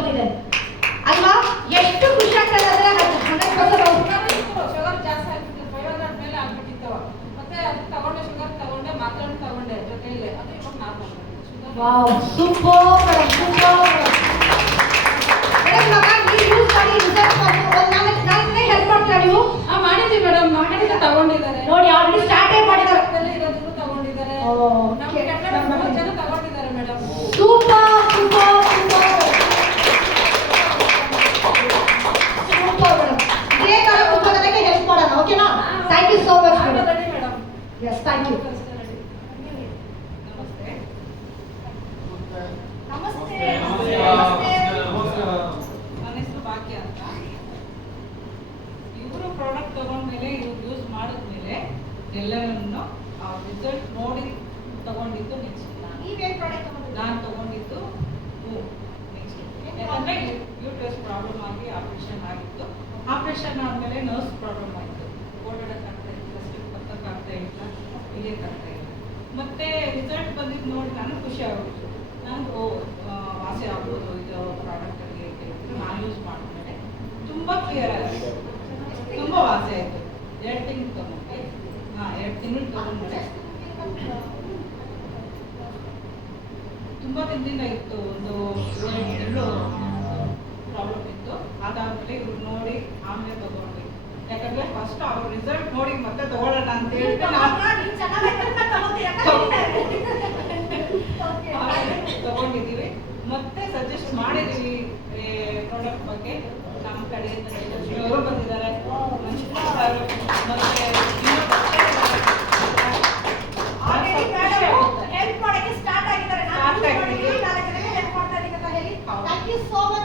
ಬಂದಿದೆ ಅಲ್ವಾ? ಎಷ್ಟು ಖುಷಿ ಆಗ್ತದೆ ಅಂದ್ರೆ ಶುಗರ್ ಜಾಸ್ತಿ ಆಗ್ತಿತ್ತು, 500 ಮೇಲೆ ಆಗ್ಬಿಟ್ಟಿತ್ತು. ಮತ್ತೆ ಅದು ತಗೊಂಡೆ, ಶುಗರ್ ತಗೊಂಡೆ, ಮಾತ್ರೆ ತಗೊಂಡೆ ಜೊತೆಯಲ್ಲಿ, ಅದು ಇವಾಗ normal. Wow, super madam, super madam. ಮಗ ನೀವು ಯೂಸ್ ಮಾಡಿ ರಿಸಲ್ಟ್ ನಾನು ಹೆಲ್ಪ್ ಮಾಡ್ತೀರಾ ನೀವು? ಮಾಡಿದ್ದೀವಿ ಮೇಡಮ್, ಮಾಡಿದ್ರೆ ತಗೊಂಡಿದ್ದಾರೆ ನೋಡಿ, ಆಲ್ರೆಡಿ ಸ್ಟಾರ್ಟ್ ಮಾಡಿದ್ದಾರೆ. ಇರೋದನ್ನು ತಗೊಂಡಿದ್ದಾರೆ, ನಮ್ಮ ಜನ ತಗೊಂಡಿದ್ದಾರೆ madam. Super super super super madam. ಇದೇ ತರ ಪುಸ್ತಕಕ್ಕೆ ಹೆಲ್ಪ್ ಮಾಡೋಣ, ಓಕೆನಾ? Thank you so much madam. Madam, yes, thank you. ನಮಸ್ತೆ. ನಮಸ್ತೆ. ನನ್ನ ಹೆಸರು ಭಾಗ್ಯ ಅಂತ. ಇವರು ಪ್ರಾಡಕ್ಟ್ ತಗೊಂಡ್ಮೇಲೆ, ಇವ್ರು ಯೂಸ್ ಮಾಡಿದ್ಮೇಲೆ ಎಲ್ಲರನ್ನು ರಿಸಲ್ಟ್ ನೋಡಿ ತಗೊಂಡಿದ್ದು ನೆಕ್ಸ್ಟ್. ನೀವೇನು ಪ್ರಾಡಕ್ಟ್ ತಗೊಂಡಿದ್ದೀರಾ? ನಾನು ತಗೊಂಡಿದ್ದು ನೆಕ್ಸ್ಟ್ ಯಾಕಂದ್ರೆ ಯೂಟ್ರಸ್ ಪ್ರಾಬ್ಲಮ್ ಆಗಿ ಆಪರೇಷನ್ ಆಗಿತ್ತು. ಆಪರೇಷನ್ ಆದಮೇಲೆ ನರ್ವ್ಸ್ ಪ್ರಾಬ್ಲಮ್ ಆಯಿತು, ಓಡಾಡೋಕ್ಕಾಗ್ತಾ ಇಲ್ಲ, ಸ್ಲಿಪ್ ಬರ್ತಕ್ಕಾಗ್ತಾ ಇಲ್ಲ, ಇಳಿಯೋಕ್ಕಾಗ್ತಾ ಇಲ್ಲ. ಮತ್ತೆ ರಿಸಲ್ಟ್ ಬಂದಿದ್ದು ನೋಡಿ ನಾನು ಖುಷಿ ಆಗೋಯಿತು. ನನಗೆ ವಾಸಿ ಆಗ್ಬೋದು ಇದು ಪ್ರಾಡಕ್ಟಲ್ಲಿ ಅಂತ ನಾನು ಯೂಸ್ ಮಾಡಿದ್ಮೇಲೆ ತುಂಬ ಕ್ಲಿಯರ್ ಆಗಿದೆ, ತುಂಬ ವಾಸಿ ಆಯಿತು. 2 ತಿಂಗಳು ತಗೊಂಡೆ. 2 ತಿಂಗಳು ತಗೊಂಡ್ಮೇಲೆ ತುಂಬ ದಿನದಿಂದ ಇತ್ತು, ಒಂದು 7 ತಿಂಗಳು ಪ್ರಾಬ್ಲಮ್ ಇತ್ತು. ಅದಾದಮೇಲೆ ಇವ್ರು ನೋಡಿ ಆಮೇಲೆ ತಗೊಂಡ್ವಿ. ಯಾಕಂದರೆ ಫಸ್ಟ್ ಅವ್ರ ರಿಸಲ್ಟ್ ನೋಡಿ ಮತ್ತೆ ತಗೊಳ್ಳೋಣ ಅಂತ ಹೇಳ್ಬಿಟ್ಟು ತಗೊಂಡಿದ್ದೀವಿ. ಮತ್ತೆ ಸಜೆಸ್ಟ್ ಮಾಡಿದ್ದೀವಿ ಪ್ರಾಡಕ್ಟ್ ಬಗ್ಗೆ. ನಮ್ಮ ಕಡೆಯಿಂದ ಅವರು ಬಂದಿದ್ದಾರೆ, ಮತ್ತೆ ಹೆಲ್ಪ್ ಮಾಡಕ್ಕೆ ಸ್ಟಾರ್ಟ್ ಆಗಿದ್ದಾರೆ. ನಾನು ಹೆಲ್ಪ್ ಮಾಡ್ತಾ ಇದ್ದೀನಿ ಅಂತ ಹೇಳಿ. Thank you so much.